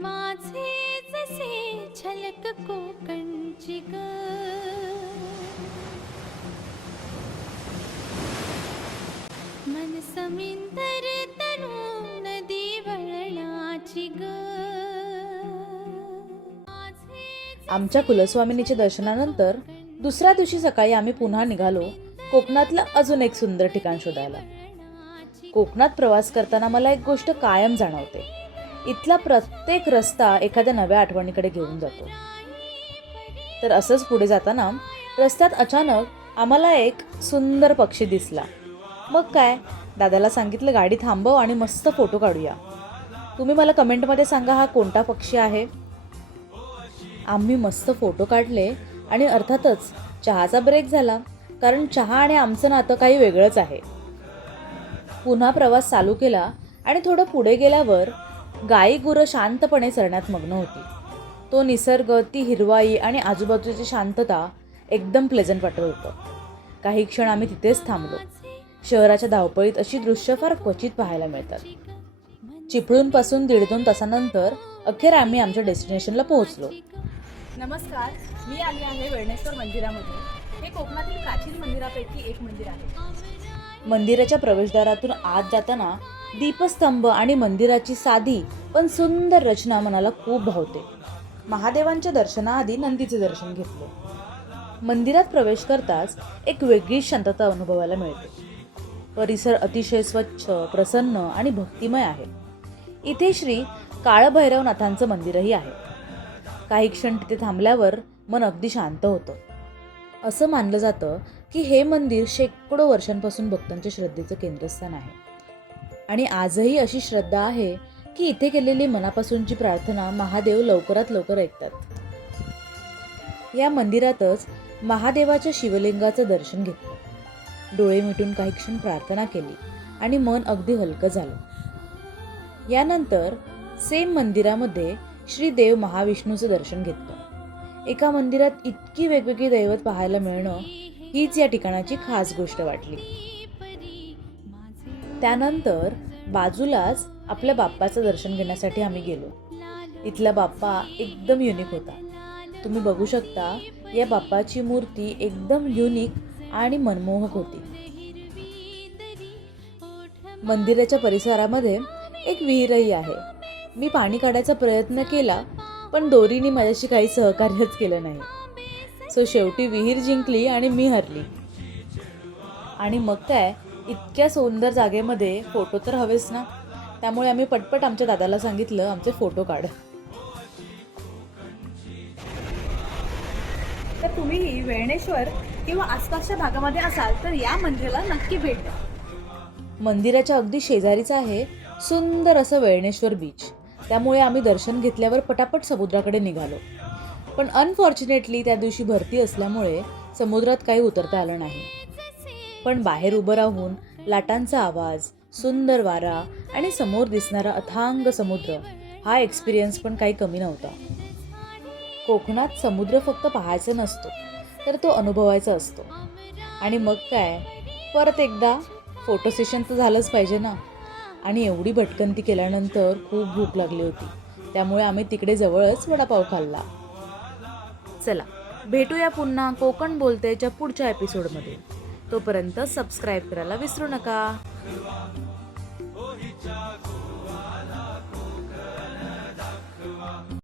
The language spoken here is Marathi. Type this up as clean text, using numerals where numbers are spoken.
माझे जसे झलक कोकणची ग, मन समिंदर तनु नदी वळणाची ग. आमच्या कुलस्वामिनीच्या दर्शनानंतर दुसऱ्या दिवशी सकाळी आम्ही पुन्हा निघालो कोकणातलं अजून एक सुंदर ठिकाण शोधायला. कोकणात प्रवास करताना मला एक गोष्ट कायम जाणवते, इथला प्रत्येक रस्ता एखाद्या नव्या आठवणीकडे घेऊन जातो. तर असंच पुढे जाताना रस्त्यात अचानक आम्हाला एक सुंदर पक्षी दिसला. मग काय, दादाला सांगितलं गाडी थांबव आणि मस्त फोटो काढूया. तुम्ही मला कमेंटमध्ये सांगा हा कोणता पक्षी आहे. आम्ही मस्त फोटो काढले आणि अर्थातच चहाचा ब्रेक झाला, कारण चहा आणि आमचं नातं काही वेगळंच आहे. पुन्हा प्रवास चालू केला आणि थोडं पुढे गेल्यावर गाई गुरं शांतपणे चरण्यात मग्न होती. तो निसर्ग, ती हिरवाई आणि आजूबाजूची शांतता एकदम प्लेझंट वाटत होतं. काही क्षण आम्ही तिथेच थांबलो. शहराच्या धावपळीत अशी दृश्य फार क्वचित पाहायला मिळतात. चिपळूणपासून 1.5-2 तासानंतर अखेर आम्ही आमच्या डेस्टिनेशनला पोहोचलो. नमस्कार, मी आली आहे वेळणेश्वर मंदिरामध्ये. हे कोकणातील प्राचीन मंदिरापैकी एक मंदिर आहे. मंदिराच्या प्रवेशद्वारातून आत जाताना दीपस्तंभ आणि मंदिराची साधी पण सुंदर रचना मनाला खूप भावते. महादेवांच्या दर्शनाआधी नंदीचे दर्शन घेतले. मंदिरात प्रवेश करताच एक वेगळीच शांतता अनुभवायला मिळते. परिसर अतिशय स्वच्छ, प्रसन्न आणि भक्तिमय आहे. इथे श्री काळभैरवनाथांचं मंदिरही आहे. काही क्षण तिथे थांबल्यावर मन अगदी शांत होतं. असं मानलं जातं की हे मंदिर शेकडो वर्षांपासून भक्तांच्या श्रद्धेचं केंद्रस्थान आहे. आणि आजही अशी श्रद्धा आहे की इथे केलेली मनापासूनची प्रार्थना महादेव लवकरात लवकर ऐकतात. या मंदिरातच महादेवाच्या शिवलिंगाचं दर्शन घेतलं. डोळे मिटून काही क्षण प्रार्थना केली आणि मन अगदी हलकं झालं. यानंतर सेम मंदिरामध्ये श्री देव महाविष्णूचं दर्शन घेतलं. एका मंदिरात इतकी वेगवेगळी दैवत पाहायला मिळणं हीच या ठिकाणाची खास गोष्ट वाटली. त्यानंतर बाजूलाच आपल्या बाप्पाचं दर्शन घेण्यासाठी आम्ही गेलो. इथला बाप्पा एकदम युनिक होता. तुम्ही बघू शकता, या बाप्पाची मूर्ती एकदम युनिक आणि मनमोहक होती. मंदिराच्या परिसरामध्ये एक विहीरही आहे. मी पाणी काढायचा प्रयत्न केला, पण दोरीने माझ्याशी काही सहकार्यच केलं नाही. सो शेवटी विहीर जिंकली आणि मी हरली. आणि मग काय, इतक्या सुंदर जागेमध्ये फोटो तर हवेच ना. त्यामुळे आम्ही पटपट आमच्या दादाला सांगितलं आमचे फोटो काढ. तर तुम्हीही वेळणेश्वर किंवा आसपासच्या भागामध्ये असाल तर या मंदिराला नक्की भेट द्या. मंदिराच्या अगदी शेजारीच आहे सुंदर असं वेळणेश्वर बीच. त्यामुळे आम्ही दर्शन घेतल्यावर पटापट समुद्राकडे निघालो. पण अनफॉर्च्युनेटली त्या दिवशी भरती असल्यामुळे समुद्रात काही उतरता आलं नाही. पण बाहेर उभं राहून लाटांचा आवाज, सुंदर वारा आणि समोर दिसणारा अथांग समुद्र, हा एक्सपिरियन्स पण काही कमी नव्हता. कोकणात समुद्र फक्त पाहायचा नसतो, तर तो अनुभवायचा असतो. आणि मग काय, परत एकदा फोटो सेशन तर झालंच पाहिजे ना. आणि एवढी भटकंती केल्यानंतर खूप भूक लागली होती. त्यामुळे आम्ही तिकडे जवळच वडापाव खाल्ला. चला, भेटूया पुन्हा कोकण बोलतेच्या पुढच्या एपिसोडमध्ये. तोपर्यंत सबस्क्राईब करायला विसरू नका.